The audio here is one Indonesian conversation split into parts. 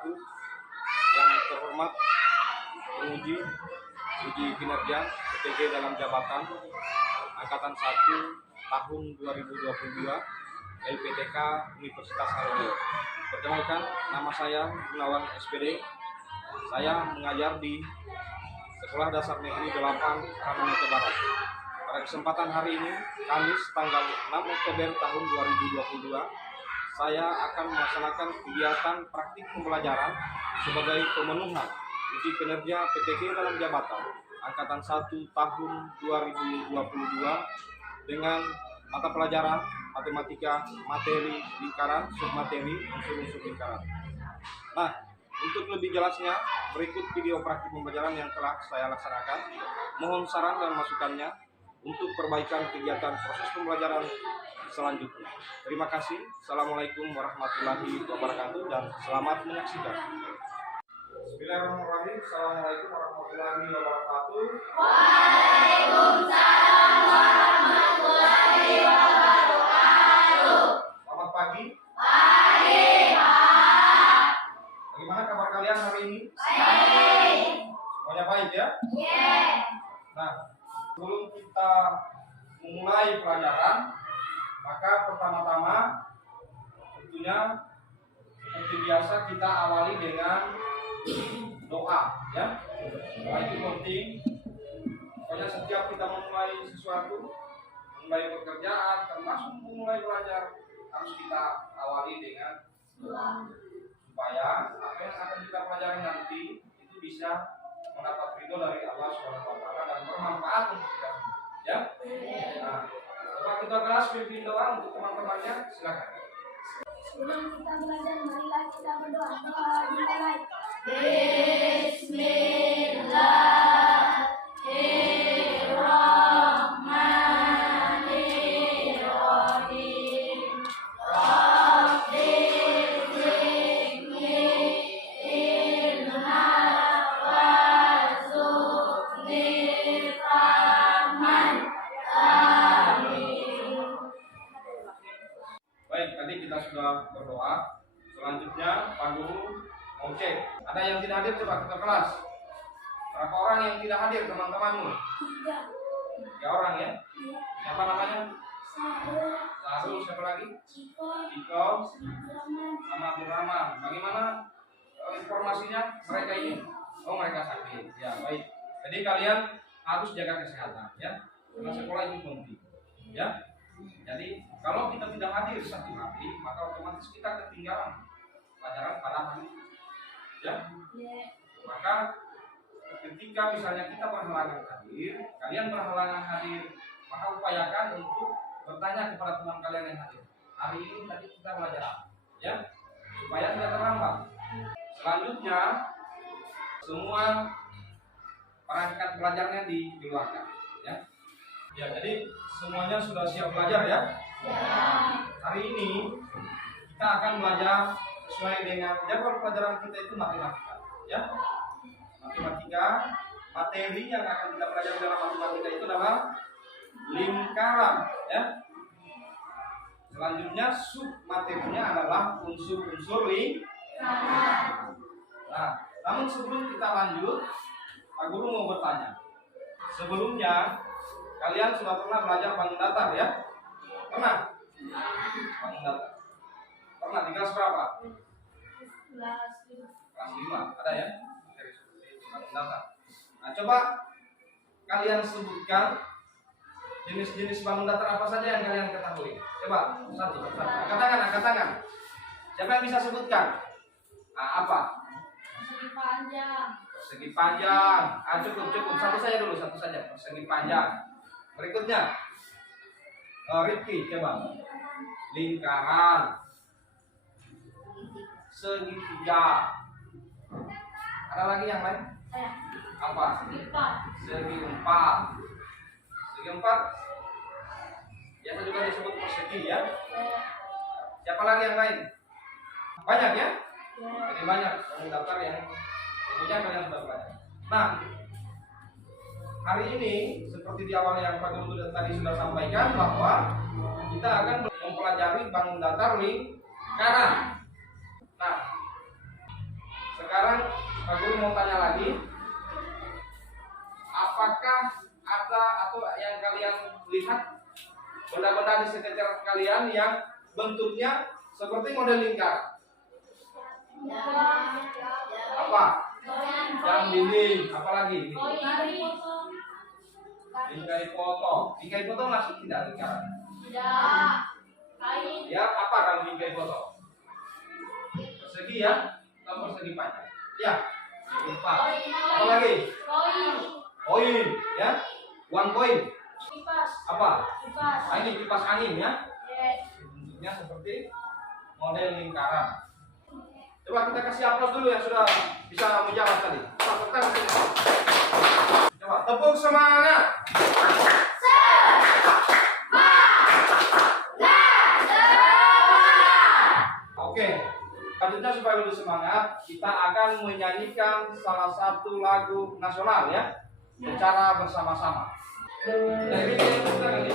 wabarakatuh. Yang terhormat penguji uji kinerja PTG dalam jabatan Angkatan 1 tahun 2022 LPTK Universitas Harjo. Perkenalkan, nama saya Gunawan SPD. Saya mengajar di Sekolah Dasar Negeri 8 Ramanete Barat. Pada kesempatan hari ini, Kamis tanggal 6 Oktober tahun 2022, saya akan melaksanakan kegiatan praktik pembelajaran sebagai pemenuhan uji kinerja PTG dalam jabatan Angkatan 1 tahun 2022 dengan mata pelajaran matematika, materi lingkaran, submateri, unsur-unsur lingkaran. Nah, untuk lebih jelasnya, berikut video praktik pembelajaran yang telah saya laksanakan. Mohon saran dan masukannya untuk perbaikan kegiatan proses pembelajaran selanjutnya. Terima kasih. Assalamualaikum warahmatullahi wabarakatuh dan selamat menyaksikan. Bismillahirrahmanirrahim. Assalamualaikum warahmatullahi wabarakatuh. Waalaikumsalam warahmatullahi wabarakatuh. Selamat pagi. Pagi, Pak. Bagaimana kabar kalian hari ini? Baik. Semuanya baik ya? Yeah. Nah, sebelum kita memulai pelajaran, maka pertama-tama tentunya seperti biasa kita awali dengan doa, ya. Doa itu penting. Pokoknya setiap kita memulai sesuatu, memulai pekerjaan, termasuk memulai belajar, harus kita awali dengan doa, supaya apa yang akan kita pelajari nanti itu bisa mendapat ridho dari Allah Subhanahu wa taala dan bermanfaat untuk kita semua, ya. Nah, coba kita kelas pimpin doa untuk teman-temannya, silakan. Sebelum kita belajar, marilah kita berdoa. Doa dimulai. Bismillahirrahmanirrahim. Rabbi zidni ilma warzuqni fahman. Amin. Baik, tadi kita sudah berdoa. Selanjutnya Pak Guru mau cek. Ada yang tidak hadir, coba kita kelas. Berapa orang yang tidak hadir teman-temanmu? 3 orang ya. Siapa namanya? Sarul, siapa lagi? Ciko, sama Abdurrahman. Bagaimana informasinya mereka ini? Oh, mereka sakit. Ya, baik. Jadi kalian harus jaga kesehatan ya. Karena sekolah itu penting. Ya. Jadi kalau kita tidak hadir satu hari, maka otomatis kita ketinggalan pelajaran pada hari itu. Ya. Maka ketika misalnya kita berhalangan hadir, kalian berhalangan hadir, maka upayakan untuk bertanya kepada teman kalian yang hadir. Hari ini tadi kita belajar apa? Ya. Supaya tidak terlambat. Selanjutnya semua perangkat belajarnya dikeluarkan, ya. Ya, jadi semuanya sudah siap belajar ya? Ya. Hari ini kita akan belajar sesuai dengan jadwal pelajaran kita itu matematika, ya. Matematika, materi yang akan kita pelajari dalam matematika itu adalah lingkaran, ya. Selanjutnya submaterinya adalah unsur-unsur lingkaran. Nah, namun sebelum kita lanjut, Pak Guru mau bertanya. Sebelumnya kalian sudah pernah belajar bangun datar ya? Pernah? Bangun datar. Pernah di kelas berapa? Kelas 5. Ada ya? Bangun datar. Nah, coba kalian sebutkan jenis-jenis bangun datar apa saja yang kalian ketahui. Coba satu. Angkat tangan. Siapa yang bisa sebutkan? Nah, apa? Persegi panjang. Cukup. Satu saja. Persegi panjang. Berikutnya, Rifki, coba. Lingkaran. Segitiga. Ada lagi yang lain? Apa? Segi empat. Biasa juga disebut persegi ya. Siapa lagi yang lain? Banyak ya? Jadi banyak bangun datar yang tentunya kalian sudah belajar. Nah, hari ini seperti di awal yang Pak Guru tadi sudah sampaikan bahwa kita akan mempelajari bangun datar lingkaran. Nah, Sekarang Pak Guru mau tanya lagi, apakah ada atau yang kalian lihat benda-benda di sekitar kalian yang bentuknya seperti model lingkaran? Apa? Yang dinding, apalagi? Bingkai foto. Bingkai foto masuk tidak lingkaran? Ya, apa kan bingkai foto? Persegi ya, atau persegi panjang? Ya, empat. Apalagi? Koin, ya? Uang koin. Apa? Ah, ini kipas angin ya? Bentuknya seperti model lingkaran. Coba kita kasih aplaus dulu yang sudah bisa menjawab tadi. Coba tepuk semangat. Oke, selanjutnya supaya lebih semangat, kita akan menyanyikan salah satu lagu nasional ya, secara bersama-sama. Dari kita kali.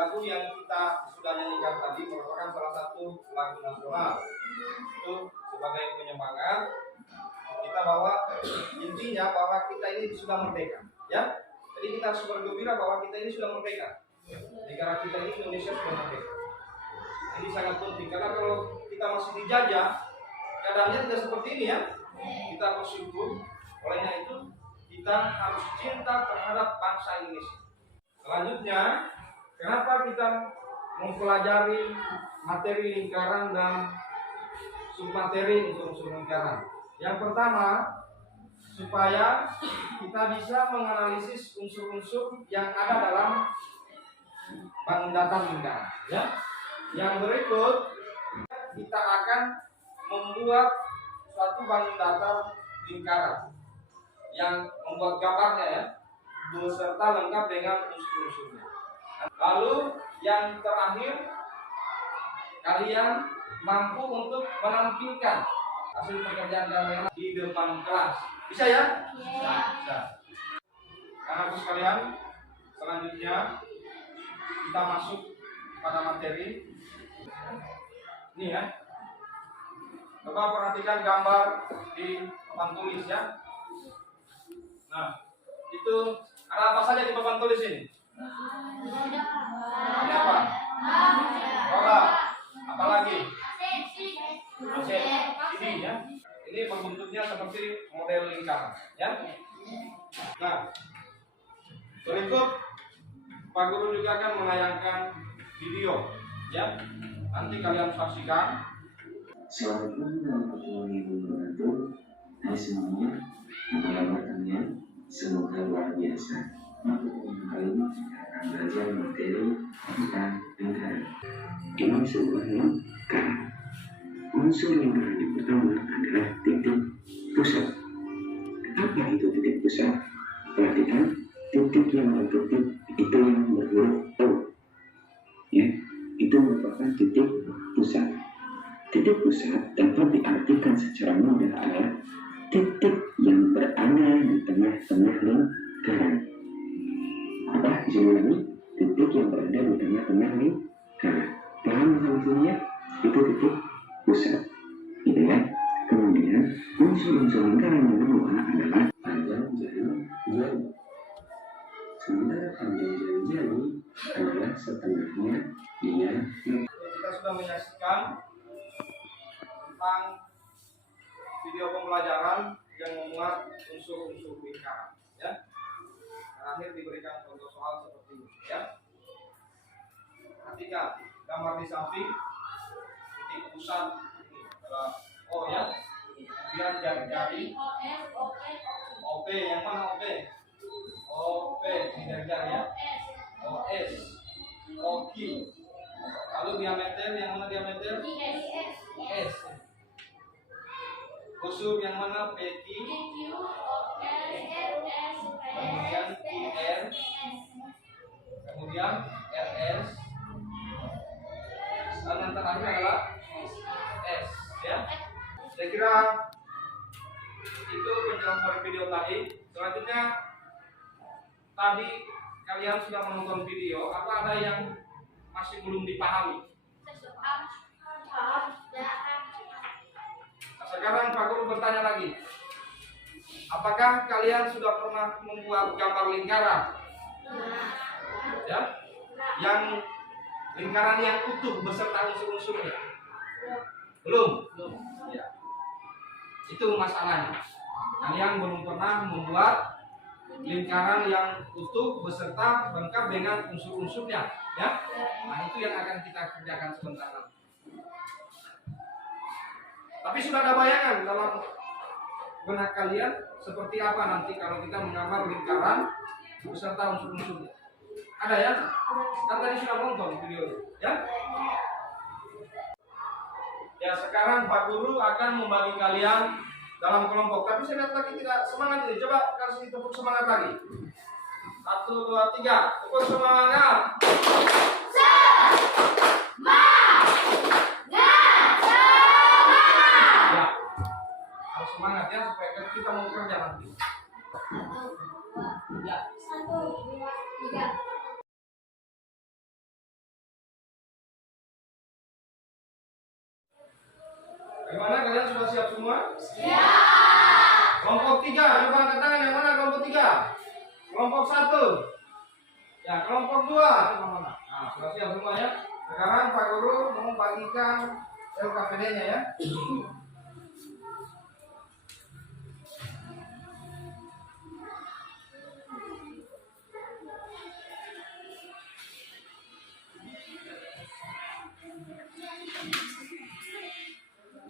Lagu yang kita sudah nyanyikan tadi merupakan salah satu lagu nasional. Itu sebagai penyemangat kita bahwa intinya bahwa kita ini sudah merdeka, ya. Jadi kita harus bergembira bahwa kita ini sudah merdeka. Negara kita ini Indonesia sudah merdeka. Ini sangat penting karena kalau kita masih dijajah, keadaannya tidak seperti ini ya. Kita bersyukur, olehnya itu kita harus cinta terhadap bangsa Indonesia. Selanjutnya, kenapa kita mempelajari materi lingkaran dan submateri unsur-unsur lingkaran? Yang pertama, supaya kita bisa menganalisis unsur-unsur yang ada dalam bangun datar lingkaran. Ya. Yang berikut, kita akan membuat suatu bangun datar lingkaran yang membuat gambarnya ya, beserta lengkap dengan unsur-unsurnya. Lalu yang terakhir, kalian mampu untuk menampilkan hasil pekerjaan kalian di depan kelas. Bisa ya? Bisa. Anak-anak sekalian, selanjutnya kita masuk pada materi. Ini ya. Coba perhatikan gambar di papan tulis ya. Nah, itu ada apa saja di papan tulis ini? Ini apa? Roda. Apalagi? Oke. Ini ya. Ini bentuknya seperti model lingkaran, ya. Nah, berikut Pak Guru juga akan menayangkan video, ya. Nanti kalian saksikan. Assalamualaikum warahmatullahi wabarakatuh. Hai semuanya, apa kabar kalian? Semoga luar biasa. Untuk kali ini kita akan belajar materi tentang lingkaran. Ini sebuah lingkaran. Unsur lingkaran yang pertama adalah titik pusat. Apa itu titik pusat? Perhatikan titik yang berbentuk itu yang berhuruf O. Ya, itu merupakan titik pusat. Titik pusat dapat diartikan secara mudah adalah titik yang berada di tengah-tengah lingkaran. Apa? Jadi titik yang berada di tengah-tengah lingkaran. Paham maksudnya? Itu titik pusat. Gitu ya. Kemudian unsur-unsur lingkaran yang kedua adalah panjang jari. Sementara panjang jari adalah setengahnya dia. Kita sudah menyaksikan tentang video pembelajaran yang memuat unsur-unsur lingkaran, ya. Terakhir diberikan contoh soal seperti ini, ya. Perhatikan gambar di samping, titik pusat adalah O ya. Kemudian jari-jari OP, yang mana OP? OP ini jari-jari ya. OS, OQ. Lalu diameter, yang mana diameter? S. Unsur yang mana? PQ. Kemudian QR. Kemudian kemudian RS, dan yang terakhir adalah S, ya. Saya kira itu penjelasan dari video tadi. Selanjutnya, tadi kalian sudah menonton video, apa ada yang masih belum dipahami? Nah, sekarang Pak Guru bertanya lagi, apakah kalian sudah pernah membuat gambar lingkaran? Ya, yang lingkaran yang utuh beserta unsur-unsurnya? Belum. Ya. Itu masalahnya. Kalian belum pernah membuat lingkaran yang utuh beserta lengkap dengan unsur-unsurnya, ya. Nah, itu yang akan kita kerjakan sebentar lagi. Tapi sudah ada bayangan dalam benak kalian seperti apa nanti kalau kita menggambar lingkaran beserta unsur-unsurnya? Ada ya? Kan tadi sudah nonton video, ya? Ya, sekarang Pak Guru akan membagi kalian dalam kelompok. Tapi saya lihat lagi tidak semangat ini. Coba kasih tepuk semangat lagi. 1, 2, 3. Tepuk semangat. Ya, harus semangat ya supaya kita mau kerja nanti. Ya. 1, 2, 3. Bagaimana, kalian sudah siap semua? Siap. Kelompok 3, coba angkat tangan. Yang mana kelompok 3? Kelompok 1. Ya, kelompok 2. Coba mana? Nah, sudah siap semua ya. Sekarang Pak Guru mau bagikan LKPD-nya ya.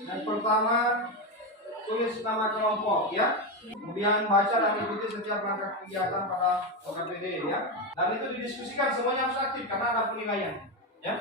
Yang pertama, tulis nama kelompok ya. Kemudian baca dan ikuti setiap langkah kegiatan pada OKPD ya. Dan itu didiskusikan, semuanya harus aktif karena ada penilaian ya.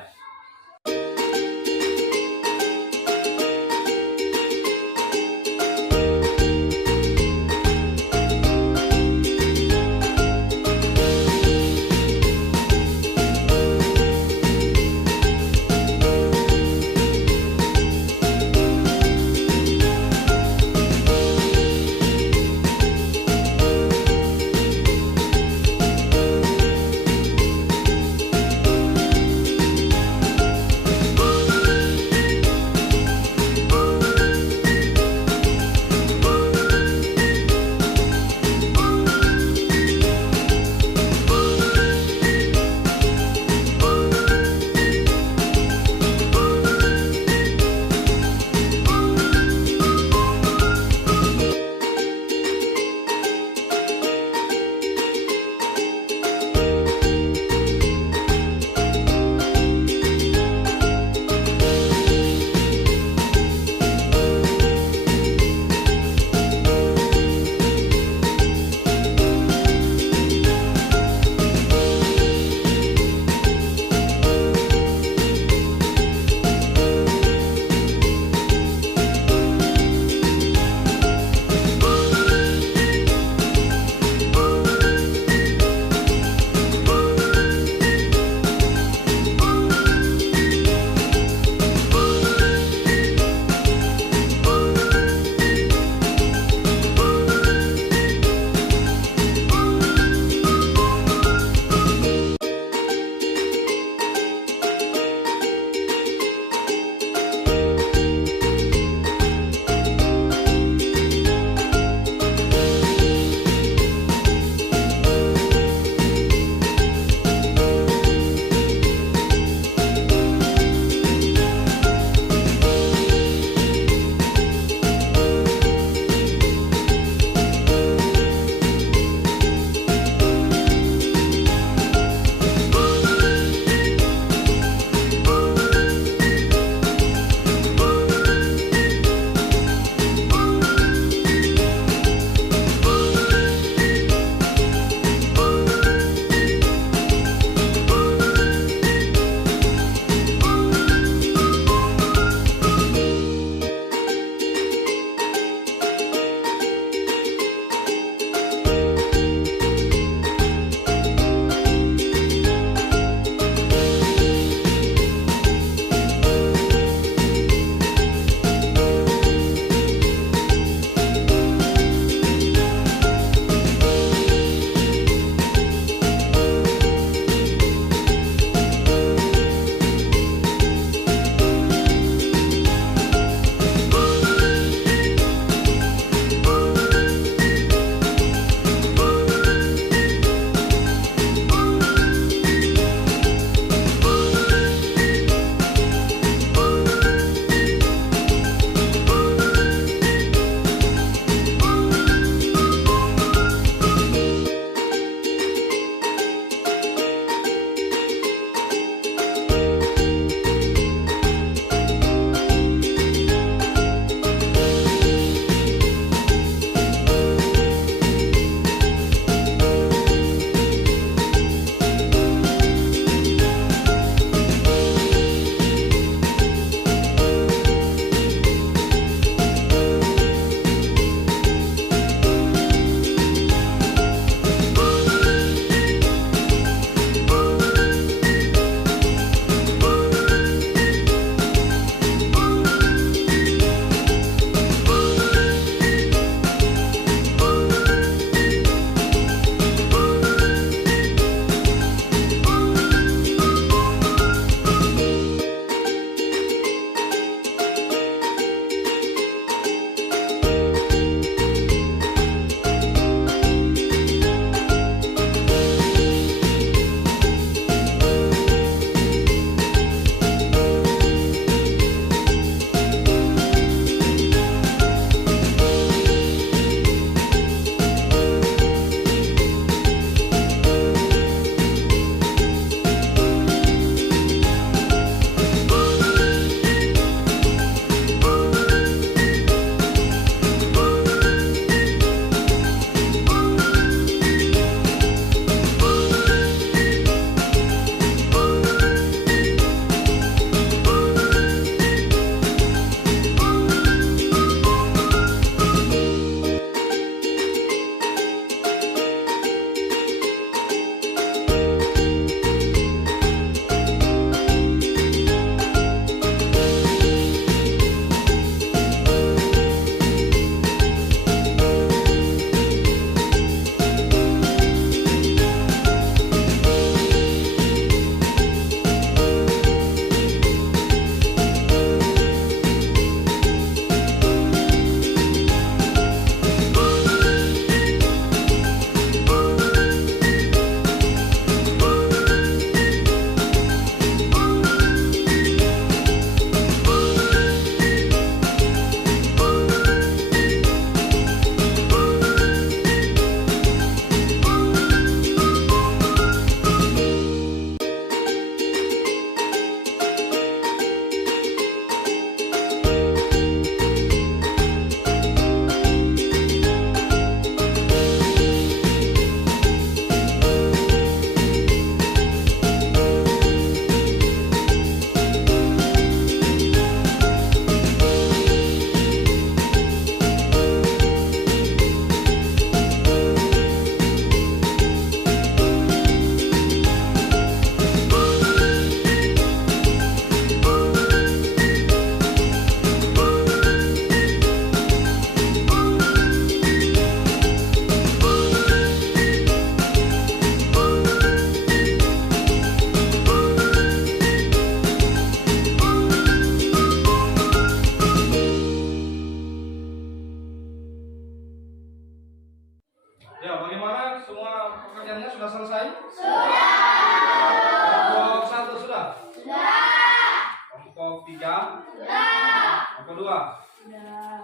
dua?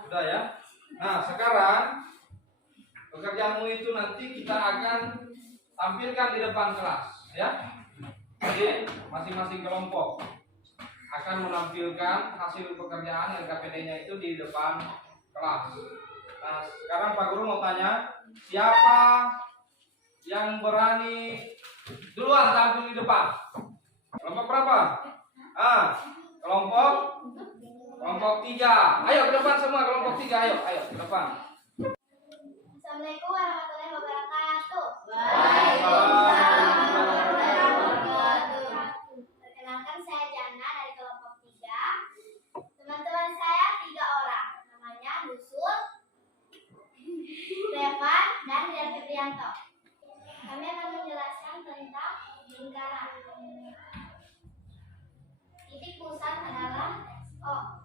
Sudah ya. Nah, sekarang pekerjaanmu itu nanti kita akan tampilkan di depan kelas, ya. Jadi masing-masing kelompok akan menampilkan hasil pekerjaan LKPD-nya itu di depan kelas. Nah, sekarang Pak Guru mau tanya, siapa yang berani duluan tampil di depan? Kelompok berapa? Kelompok 3. Ayo ke depan semua, kelompok 3, ayo ke depan. Assalamualaikum warahmatullahi wabarakatuh. Waalaikumsalam warahmatullahi wabarakatuh. Perkenalkan, saya Jana dari kelompok 3. Teman-teman saya 3 orang. Namanya Nusul, Devan, dan Rian Febrianto. Kami akan menjelaskan tentang lingkaran. Titik pusat adalah O.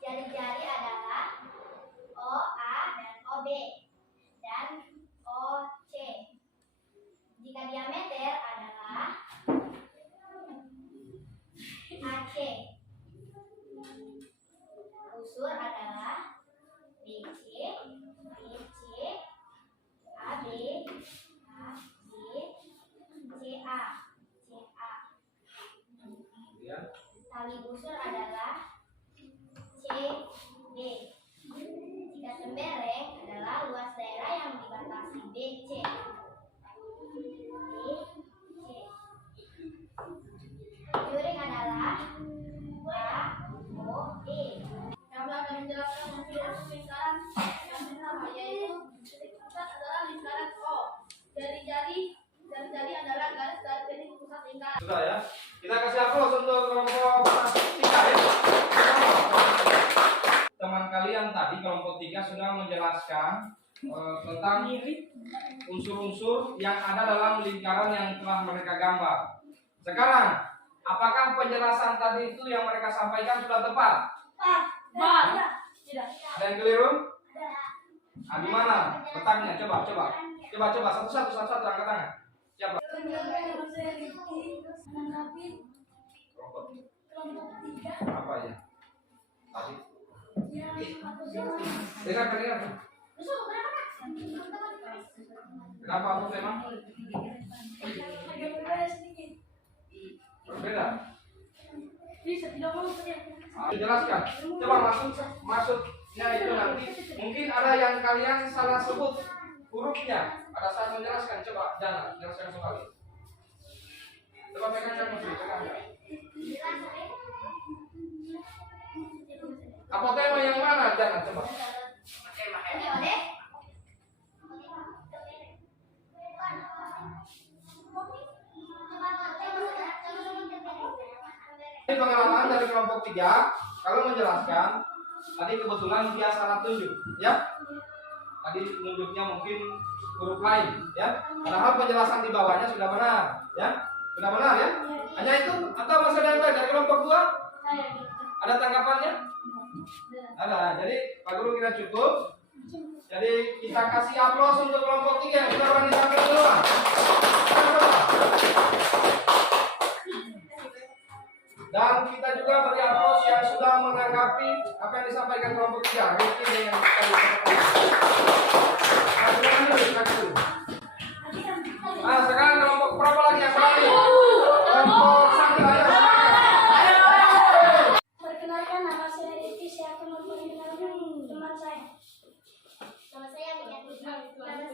Jari-jari adalah O, A, dan OB, dan OC. Jika diameter adalah AC. Unsur adalah BC, BC, AB, AB, CA, CA. Tali busur adalah CD. Jika sembereng adalah luas daerah yang dibatasi BC. Juring adalah AOD. Kami akan menjelaskan unsur lingkaran yang pertama, yaitu titik pusat adalah lingkaran O. Jari-jari adalah garis-garis titik pusat lingkaran. Sudah ya. Kita kasih aplaus untuk kelompok 3 ya. Teman kalian tadi kelompok 3 sudah menjelaskan tentang unsur-unsur yang ada dalam lingkaran yang telah mereka gambar. Sekarang, apakah penjelasan tadi itu yang mereka sampaikan sudah tepat? Tidak. Ada yang keliru? Nah, di mana letaknya? Coba satu-satu angkat tangan. Siapa? Menanggapi Kelompok kelompok 3 apa ya? Tadi. yang Dengar. Kenapa aku memang agak berbeda sedikit. berbeda? Bisa tidak mau Jelaskan. Coba maksudnya itu nanti. Mungkin ada yang kalian salah sebut hurufnya pada saat menjelaskan. Coba jangan jelaskan kembali. Coba pegang musik. Apa tema yang mana? Jangan coba. Ini pengalaman dari kelompok 3. Kalau menjelaskan, tadi kebetulan dia salah tunjuk, ya. Tadi tunjuknya mungkin huruf lain, ya. Padahal penjelasan di bawahnya sudah benar, ya. Sudah benar, ya. Hanya itu atau masih ada yang lain dari kelompok 2? Ada tanggapannya? Ada. Jadi Pak Guru kira cukup. Jadi kita kasih aplaus untuk kelompok 3 yang sudah berani tampil duluan. Dan kita juga beri aplaus yang sudah menanggapi apa yang disampaikan kelompok 3. Rifki dengan sekarang kelompok berapa lagi yang berani? Kelompok 1 ayo. Perkenalkan, nama saya Rifki. Saya akan memperkenalkan teman saya. Nama saya Rian. Nama saya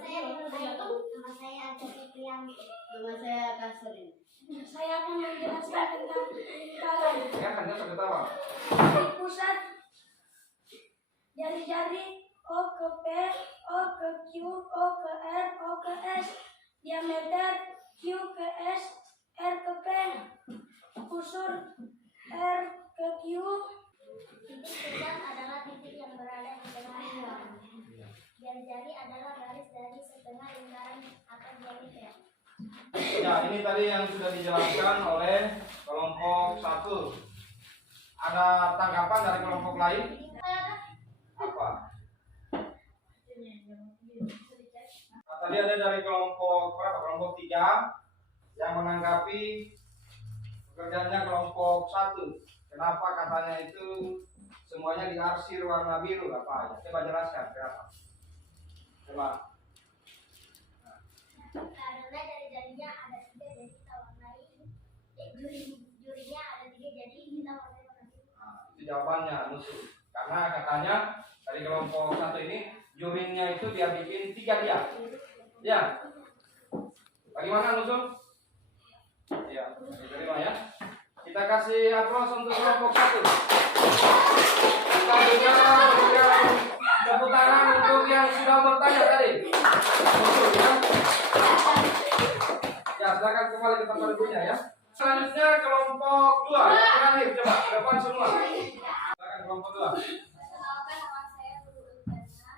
Rian. Nama saya Adrian. Nama saya Kasrin. Saya akan menjelaskan tentang lingkaran. Ya, hanya ketawa. Titik pusat jari-jari O ke P, O ke Q, O ke R, O ke S. Diameter Q ke S, R ke P. Unsur R ke Q. Titik pusat adalah titik yang berada di tengah lingkaran. Jari-jari adalah garis dari setengah lingkaran atau diameter. Ya, ini tadi yang sudah dijelaskan oleh kelompok 1. Ada tanggapan dari kelompok lain? Apa? Nah, tadi ada dari kelompok berapa? Kelompok 3 yang menanggapi pekerjaannya kelompok 1. Kenapa katanya itu semuanya diarsir warna biru? Apa? Coba jelaskan kenapa? Coba. Karena dari jarinya ada 3 jadi kita warnai. Jurinya ada 3 jadi kita warnai warna biru. Nah, itu jawabannya musuh. Karena katanya dari kelompok 1 ini jurinya itu dia bikin 3 dia. Ya. Bagaimana musuh? Ya, diterima ya. Kita kasih aplaus untuk kelompok 1. Kita juga berikan tepuk tangan untuk yang sudah bertanya tadi. Musuh ya. Ya, silakan kembali ke tempat duduknya ya. Selanjutnya kelompok 2 yang terakhir, coba ke depan semua. Silakan kelompok 2. Perkenalkan, nama saya Guru Ulgana.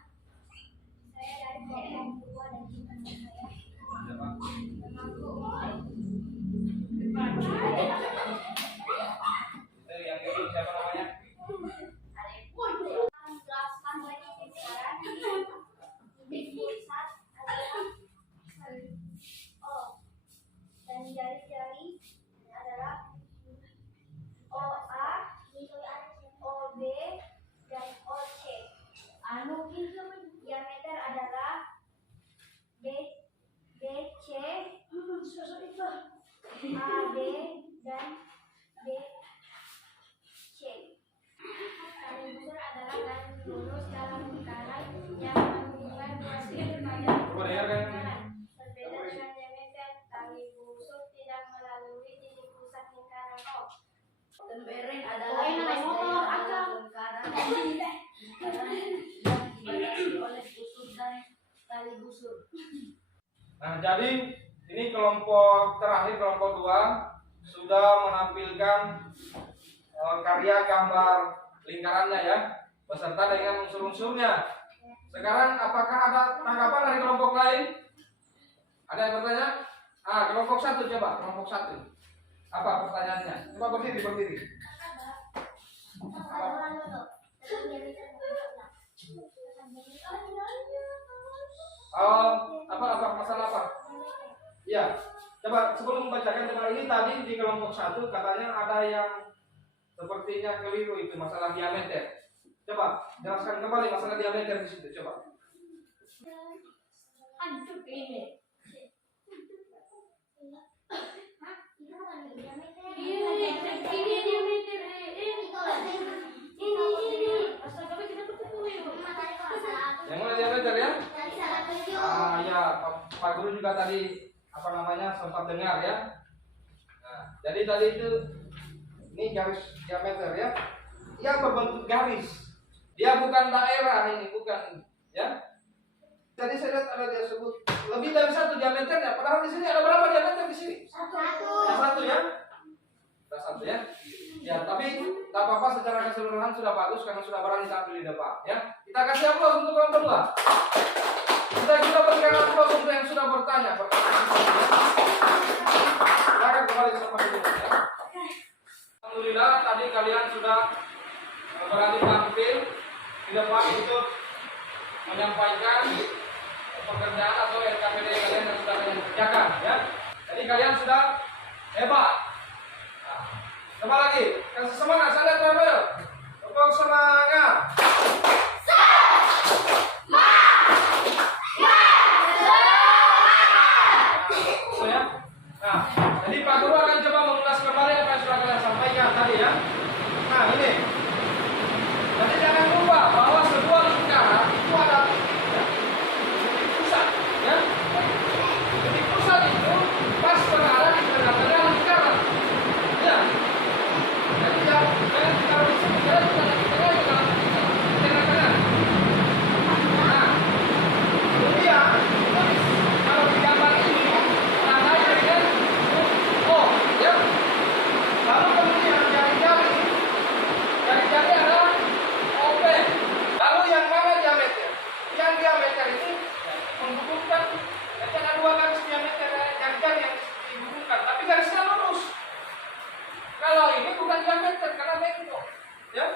Saya dari kelompok 2 dan teman saya. Yang itu siapa namanya? Menjelaskan banyak pembicaraan di pusat adalah O dan jari-jari adalah OA, OB dan OC. Diameter adalah BC, AB dan BC. Tali busur adalah tali lurus dalam lingkaran yang menghubungkan 2 sisi pada lingkaran. Berbeda dengan diameter, tali busur tidak melalui titik pusat lingkaran O. Tembereng adalah lingkaran yang dihiasi oleh busur dan tali busur. Nah, jadi ini kelompok terakhir, kelompok 2 sudah menampilkan karya gambar lingkarannya ya, beserta dengan unsur-unsurnya. Sekarang apakah ada tanggapan dari kelompok lain? Ada yang bertanya? Kelompok 1 coba, kelompok 1. Apa pertanyaannya? Coba berdiri. Apa masalah apa? Ya, coba sebelum membacakan tema ini tadi di kelompok 1 katanya ada yang sepertinya keliru itu masalah diameter. Coba jelaskan kembali masalah diameter di situ. Coba. Hancur ini. Yang mana diameter ya? Ya, Pak Guru juga tadi sempat dengar ya. Nah, jadi tadi itu ini garis diameter ya. Dia berbentuk garis. Dia bukan daerah ini, bukan ya. Jadi saya lihat ada dia sebut lebih dari 1 diameternya. Padahal di sini ada berapa diameter di sini? 1 ya. Ada 1 ya. Ya, tapi tak apa-apa secara keseluruhan sudah bagus karena sudah berani tampil di depan ya. Kita kasih aplaus untuk kelompok 2. Kita juga berikan aplaus untuk yang sudah bertanya. Silakan kembali ke tempat duduk ya. Alhamdulillah tadi kalian sudah berani tampil di depan untuk menyampaikan pekerjaan atau RKPD kalian yang sudah kalian kerjakan ya. Jadi kalian sudah hebat. Nah, coba lagi, kasih semangat, saya lihat Rebel. Tepuk semangat. Nah, jadi Pak Guru akan coba mengulas kembali apa yang sudah kalian sampaikan tadi ya. Nah ini, jadi jangan lupa bahwa sebuah lingkaran itu ada pusat, ya. Jadi pusat itu pas berada di tengah-tengah lingkaran, ya. Jadi kalau di sini berada di tengah-tengah. Nah, kemudian kalau di gambar ini tandanya dengan O, ya. Lalu kemudian jari-jari adalah OP. Lalu yang mana diameter? Yang diameter itu menghubungkan, jadi ada 2 garis diameter jari-jari yang dihubungkan, tapi garisnya lurus. Kalau ini bukan diameter karena bengkok, ya.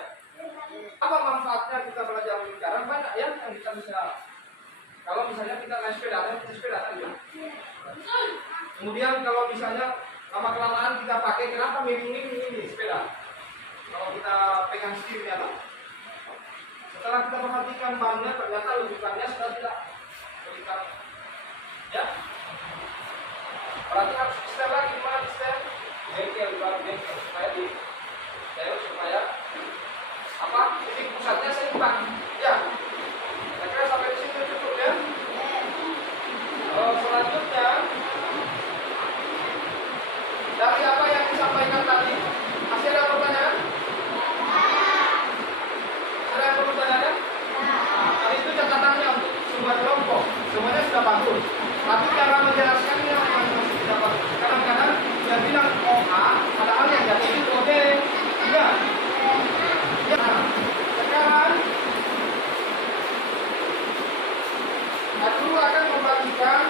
Apa manfaatnya kita belajar lingkaran? Banyak ya yang kita bisa. Kalau misalnya kita naik sepeda aja. Kemudian kalau misalnya lama kelamaan kita pakai, kenapa miring ini sepeda? Kalau pegang setirnya, Pak. Setelah kita perhatikan bannya, ternyata lubrikannya sudah tidak terikat. Ya. Berarti harus setel lagi, gimana setel? Bengkel, baru bengkel supaya di setel supaya apa? Titik pusatnya seimbang. Ya. Kira-kira sampai di sini cukup ya. Selanjutnya dari apa yang disampaikan tadi, masih ada pertanyaan? Ada yang pertanyaan? Tadi itu catatannya untuk sebuah kelompok, semuanya sudah bagus. Tapi cara menjelaskannya yang masih tidak bagus. Kadang-kadang dia bilang OA, padahal yang jadi itu OD. Iya. Ya. Sekarang aku akan membagikan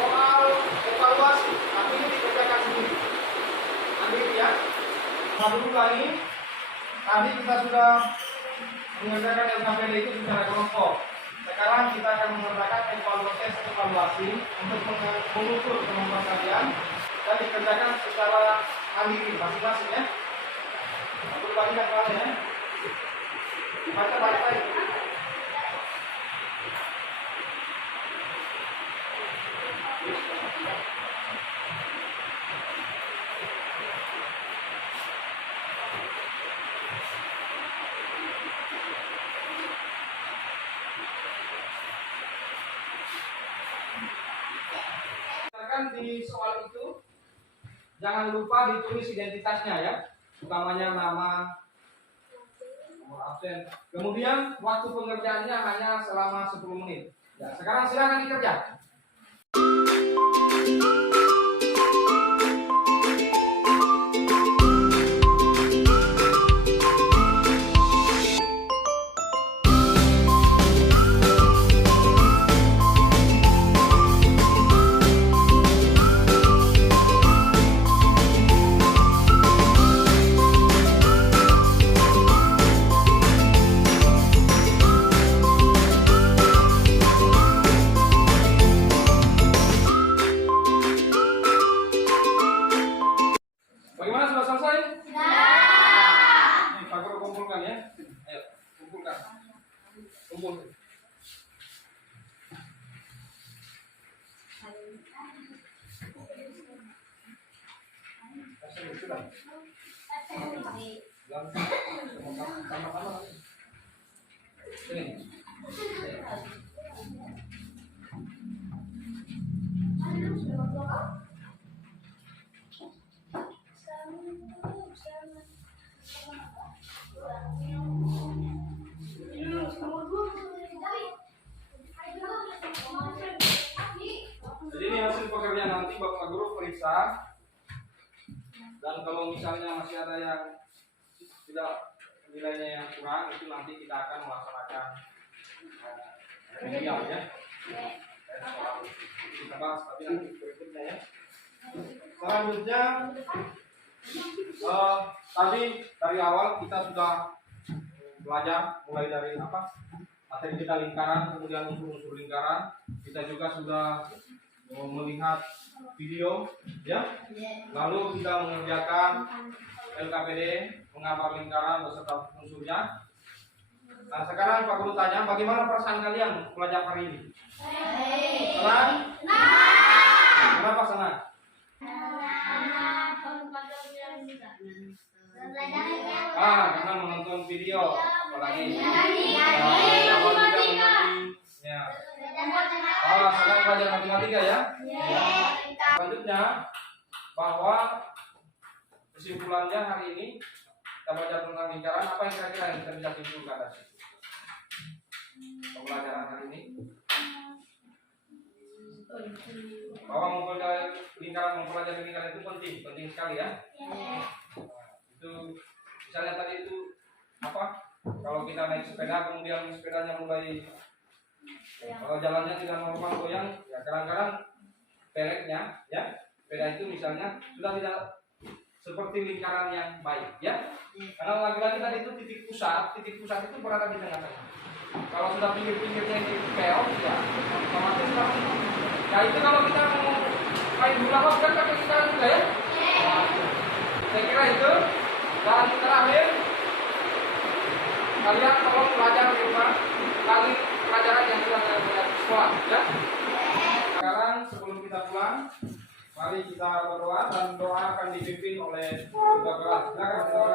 soal evaluasi, tapi ini dikerjakan sendiri. Nanti ya. Satu lagi, tadi kita sudah mengerjakan LKPD itu secara kelompok. Sekarang kita akan mengerjakan evaluasi untuk mengukur kemampuan kalian dan dikerjakan secara mandiri masing-masing ya. Satu lagi yang kalian ya. Baca baik-baik. Di soal itu jangan lupa ditulis identitasnya ya, utamanya nama, nomor absen. Kemudian waktu pengerjaannya hanya selama 10 menit. Ya, sekarang silakan dikerja. Bagaimana, sudah selesai? Nih, Pak Guru kumpulkan ya. Ayo, kumpulkan. Kumpul. Sudah. Sama-sama. Sini. Jadi ini hasil pekerjaan nanti Bapak Guru periksa, dan kalau misalnya masih ada yang tidak nilainya yang kurang, itu nanti kita akan melaksanakan remedial ya. Kita bahas tapi nanti berikutnya ya. Selanjutnya tadi dari awal kita sudah belajar mulai dari apa? Materi kita lingkaran, kemudian unsur-unsur lingkaran. Kita juga sudah melihat video ya. Lalu kita mengerjakan LKPD, menggambar lingkaran beserta unsurnya. Nah, sekarang Pak Guru tanya, bagaimana perasaan kalian belajar hari ini? Senang? Kenapa senang? Karena menonton video, apalagi ya. Sekarang belajar matematika ya. Selanjutnya bahwa kesimpulannya hari ini kita belajar tentang lingkaran. Apa yang kira-kira yang kita bisa simpulkan dari situ? Pembelajaran hari ini bahwa mempelajari lingkaran itu penting sekali ya. Itu misalnya tadi itu apa? Kalau kita naik sepeda kemudian sepedanya mulai kalau jalannya tidak normal goyang, ya kadang-kadang peleknya ya sepeda itu misalnya sudah tidak seperti lingkaran yang baik ya. Karena lagi-lagi tadi itu titik pusat itu berada di tengah-tengah. Kalau sudah pinggir-pinggirnya ini keok ya otomatis sudah. Ya itu kalau kita mau main bola kan pakai lingkaran juga ya. Saya kira itu. Dan terakhir, kalian tolong belajar di rumah kali pelajaran yang sudah saya belajar di sekolah, ya. Sekarang sebelum kita pulang, mari kita berdoa dan doa akan dipimpin oleh Bapak. Silakan.